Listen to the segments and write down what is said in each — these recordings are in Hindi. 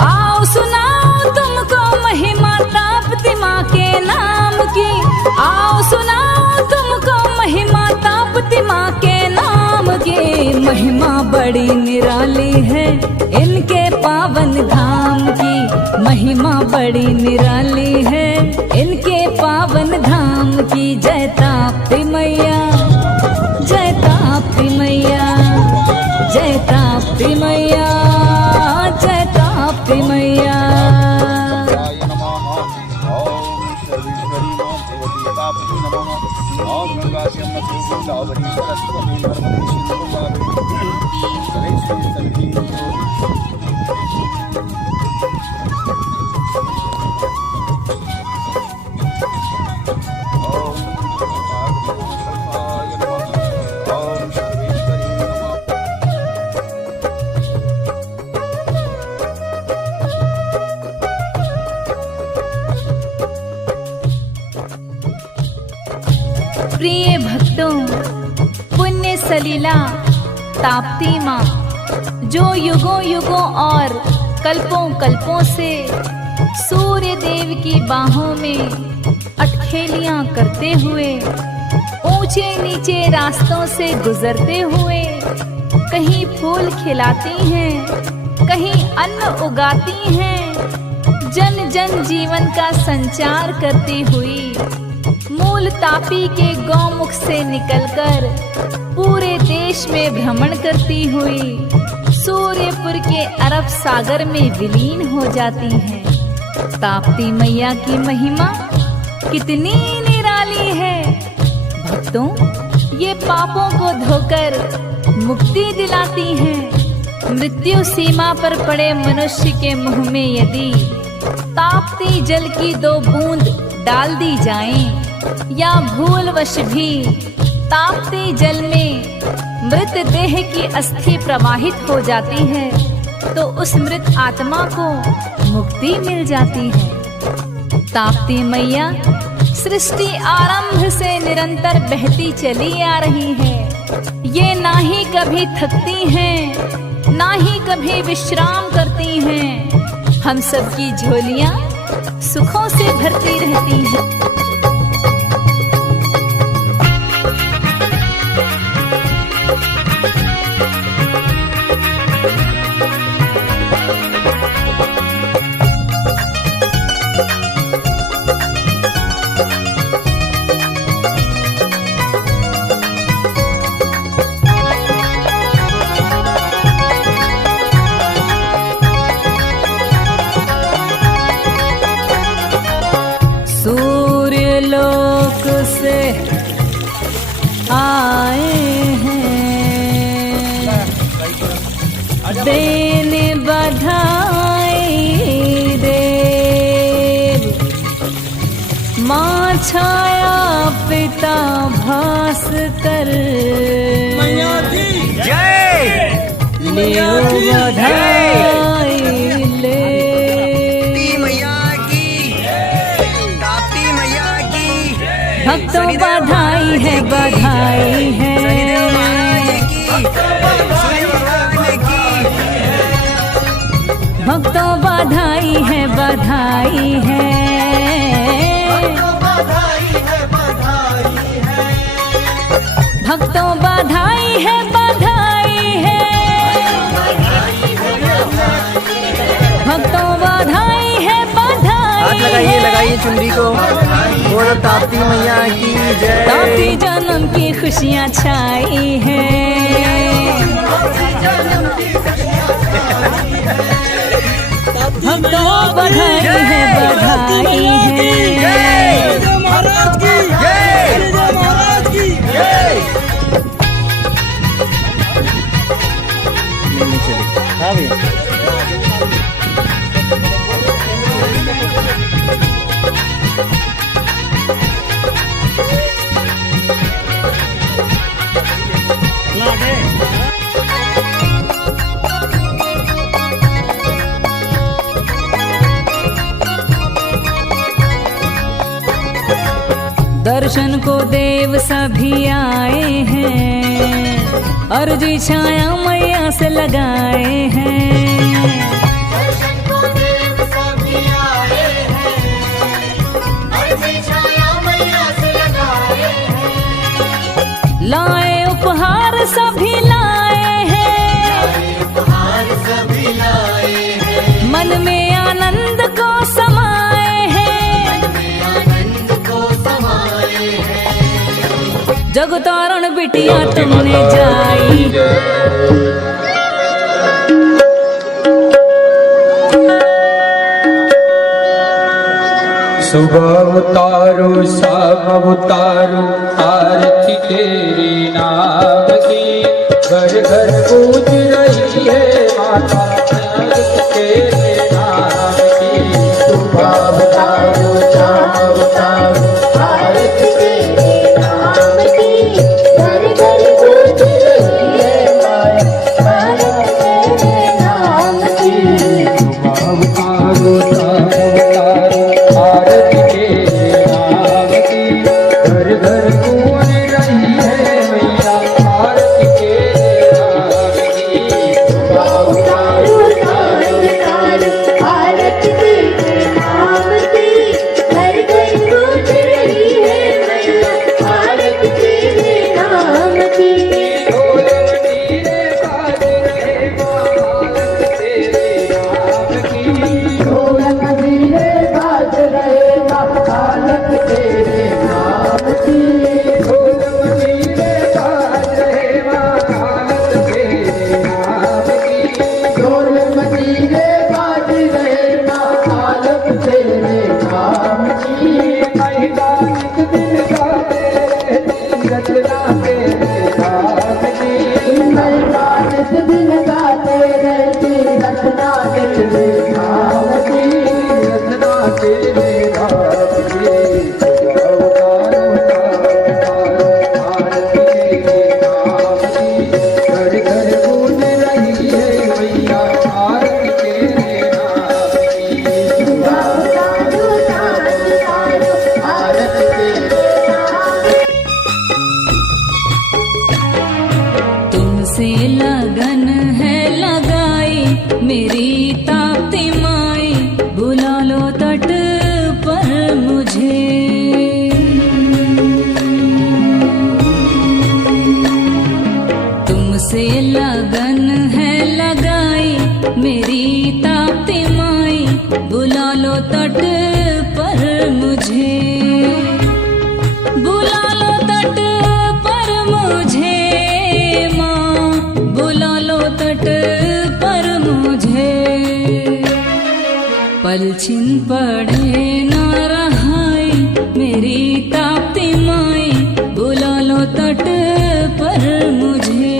आओ सुनाओ तुमको महिमा ताप्ती माँ के नाम की। आओ सुनाओ तुमको महिमा ताप्ती माँ के नाम की। महिमा बड़ी निराली है इनके पावन धाम की। महिमा बड़ी निराली है इनके पावन धाम की। जय ताप्ती मैया, जय ताप्ती मैया, जय ताप्ती मैया, जय ताप्ती मैया। प्रिय भक्तों, पुण्य सलीला ताप्ती माँ जो युगों युगों और कल्पों कल्पों से सूर्य देव की बाहों में अटखेलियां करते हुए ऊंचे नीचे रास्तों से गुजरते हुए कहीं फूल खिलाती हैं, कहीं अन्न उगाती हैं, जन जन जीवन का संचार करती हुई मूल तापी के गौमुख से निकलकर पूरे देश में भ्रमण करती हुई सूर्यपुर के अरब सागर में विलीन हो जाती हैं। ताप्ती मैया की महिमा कितनी निराली है। भक्तों, ये पापों को धोकर मुक्ति दिलाती हैं। मृत्यु सीमा पर पड़े मनुष्य के मुंह में यदि ताप्ती जल की 2 बूंद डाल दी जाएं या भूलवश भी ताप्ती जल में मृत देह की अस्थि प्रवाहित हो जाती है तो उस मृत आत्मा को मुक्ति मिल जाती है। ताप्ती मैया सृष्टि आरंभ से निरंतर बहती चली आ रही है। ये ना ही कभी थकती हैं, ना ही कभी विश्राम करती हैं। हम सबकी झोलियां सुखों से भरती रहती हैं। सूर्यलोक से आए हैं देने बधाई देव। माँ छाया पिता भास्कर मैया की जय। लियो बधाई ले भक्तों बधाई है, बधाई है। भक्तों बधाई है, बधाई है। भक्तों बधाई है, बधाई है। भक्तों बधाई है, बधाई। हाथ लगाइए, लगाइए चुनरी को। बोलो ताप्ती मैया की जय। ताप्ती जन्म की खुशियाँ छाई हैं। भक्तों बधाई है, बधाई है। महाराज की जय, महाराज की जय। हाँ भैया। दर्शन को देव सभी आए हैं, अर्जी छाया मैया से लगाए हैं। दर्शन को देव सभी आए हैं, अर्जी छाया मैया से लगाए हैं। लाए उपहार सभी लाए हैं, उपहार सभी लाए हैं, मन में आनंद को समाए हैं। आनंद को समाए हैं। जगतारण बिटिया तुमने जाई, सुबह उतारो शाम उतारो आरती तेरी नाम की, घर घर गूंज रही है माता तेरे नाम की। सुबह उतारो शाम उतारो आरती तेरे नाम की, घर घर गूंज रही है माता तेरे नाम की। सुबह उतारो शाम उतारो आरती तेरे नाम की, घर घर गूंज रही है मैया आरती तेरे नाम की। सुबह उतारो शाम उतारो आरती तेरे नाम की, घर घर गूंज रही है मैया आरती तेरे नाम की। ढोल मंजीरे बाज रहे माँ आरती तेरे नाम की, ढोल मंजीरे बाज रहे माँ आरती तेरे नाम की। ढोल मंजीरे बाज रहे माँ आरती तेरे नाम की, ढोल मंजीरे बाज रहे माँ आरती तेरे नाम की। महिला नित दिन गाते रहती रचना तेरे नाम की, महिला नित दिन गाते रहती रचना तेरे नाम की, रचना तेरे नाम की। सुबह उतारो शाम उतारो आरती तेरे नाम की, घर घर गूंज रही है मैया आरती तेरे नाम की। सुबह उतारो शाम उतारो आरती तेरे नाम की। तुमसे लगन है लगाई मेरी ताप्ती माई, बुला लो तट पर मुझे। तुमसे लगन है लगाई मेरी ताप्ती माई, बुला लो तट पर मुझे। बुला लो तट पर मुझे माँ, बुला लो तट पर मुझे। पलछिन पड़े न रहाई मेरी ताप्ती माई, बुला लो तट पर मुझे।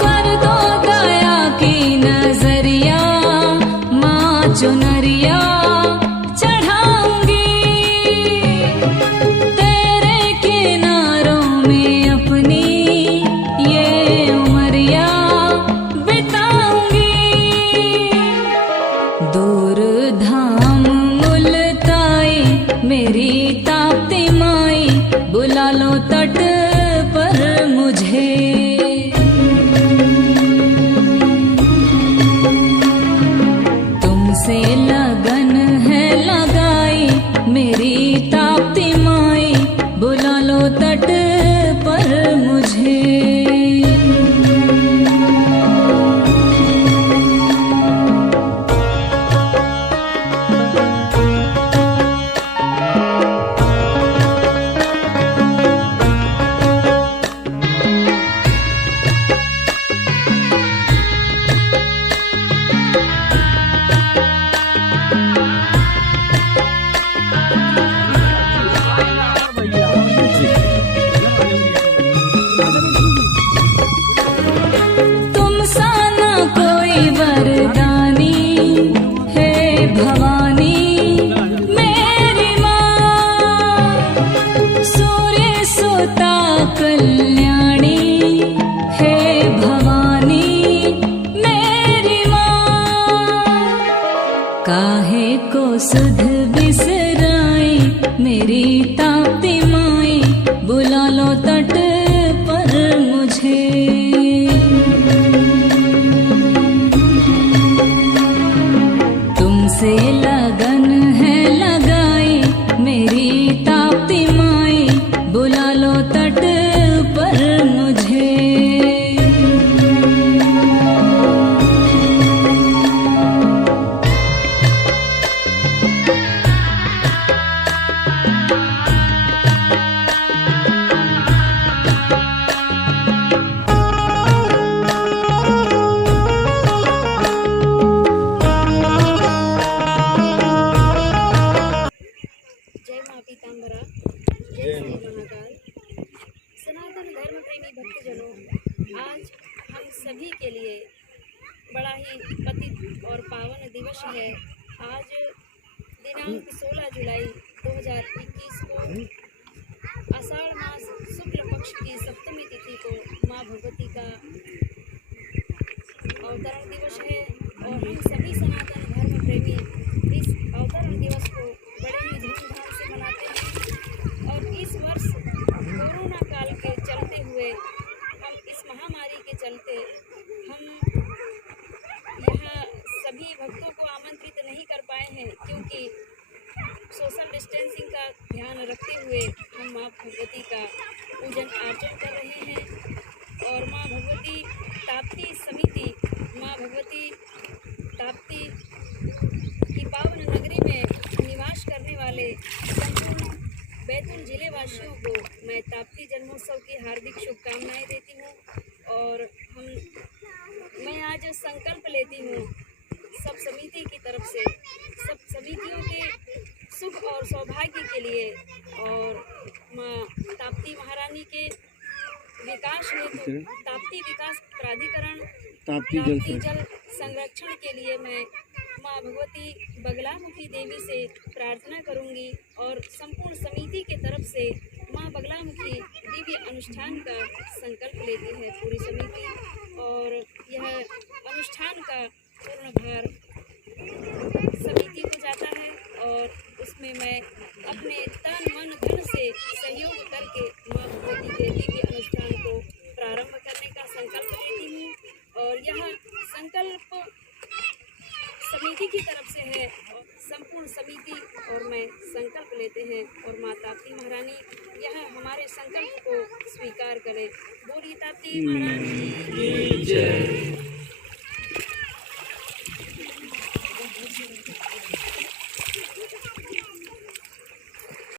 कर दो दया की नजरिया माँ, चुनरिया चढ़ाऊंगी तेरे किनारों में अपनी ये उमरिया बिताऊंगी। दूर धाम मुलताई मेरी ताप्ती माई, बुला लो तट पर मुझे। तुमसे लगन है लगाई मेरी ताप्ती माई, बुला लो तट पर मुझे। काहे को सुध बिसराए मेरी ताप्ती माई, बुला लो तट पर मुझे। तुमसे लगन है लगाई मेरी ताप्ती माई, बुला लो तट पर मुझे। जय माँ पीताम्बरा, जय श्री महाकाल। सनातन धर्म प्रेमी भक्तजनों, आज हम सभी के लिए बड़ा ही पतित और पावन दिवस है। आज दिनांक 16 जुलाई 2021 को आषाढ़ मास शुक्ल पक्ष की सप्तमी तिथि को माँ भगवती का अवतरण दिवस है और हम सभी सनातन धर्म प्रेमी इस अवतरण दिवस को बड़े ही धूमधाम से मनाते हैं। और इस वर्ष कोरोना काल के चलते हुए, हम इस महामारी के चलते हम यहाँ सभी भक्तों को आमंत्रित नहीं कर पाए हैं, क्योंकि सोशल डिस्टेंसिंग का ध्यान रखते हुए हम माँ भगवती का पूजन अर्चन कर रहे हैं। और माँ भगवती ताप्ती समिति, माँ भगवती ताप्ती की पावन नगरी में निवास करने वाले संपूर्ण बैतूल जिले वासियों को मैं ताप्ती जन्मोत्सव की हार्दिक शुभकामनाएं देती हूँ। और मैं आज संकल्प लेती हूँ सब समिति की तरफ से, सब समितियों के सुख और सौभाग्य के लिए और माँ ताप्ती महारानी के विकास हेतु ताप्ती विकास प्राधिकरण ताप्ती जल संरक्षण के लिए मैं माँ भगवती बगलामुखी देवी से प्रार्थना करूंगी। और संपूर्ण समिति के तरफ से माँ बगलामुखी दिव्य अनुष्ठान का संकल्प लेती है पूरी समिति। और यह अनुष्ठान का पूर्ण भार समिति को जाता है और उसमें मैं अपने तन मन धन से सहयोग करके माँ भगवती के दिव्य अनुष्ठान को प्रारंभ करने का संकल्प लेती हूँ। और यह संकल्प समिति की तरफ से है और संपूर्ण समिति और मैं संकल्प लेते हैं। और माँ ताप्ती महारानी यह हमारे संकल्प को स्वीकार करें। बोलिए ताप्ती महारानी की जय।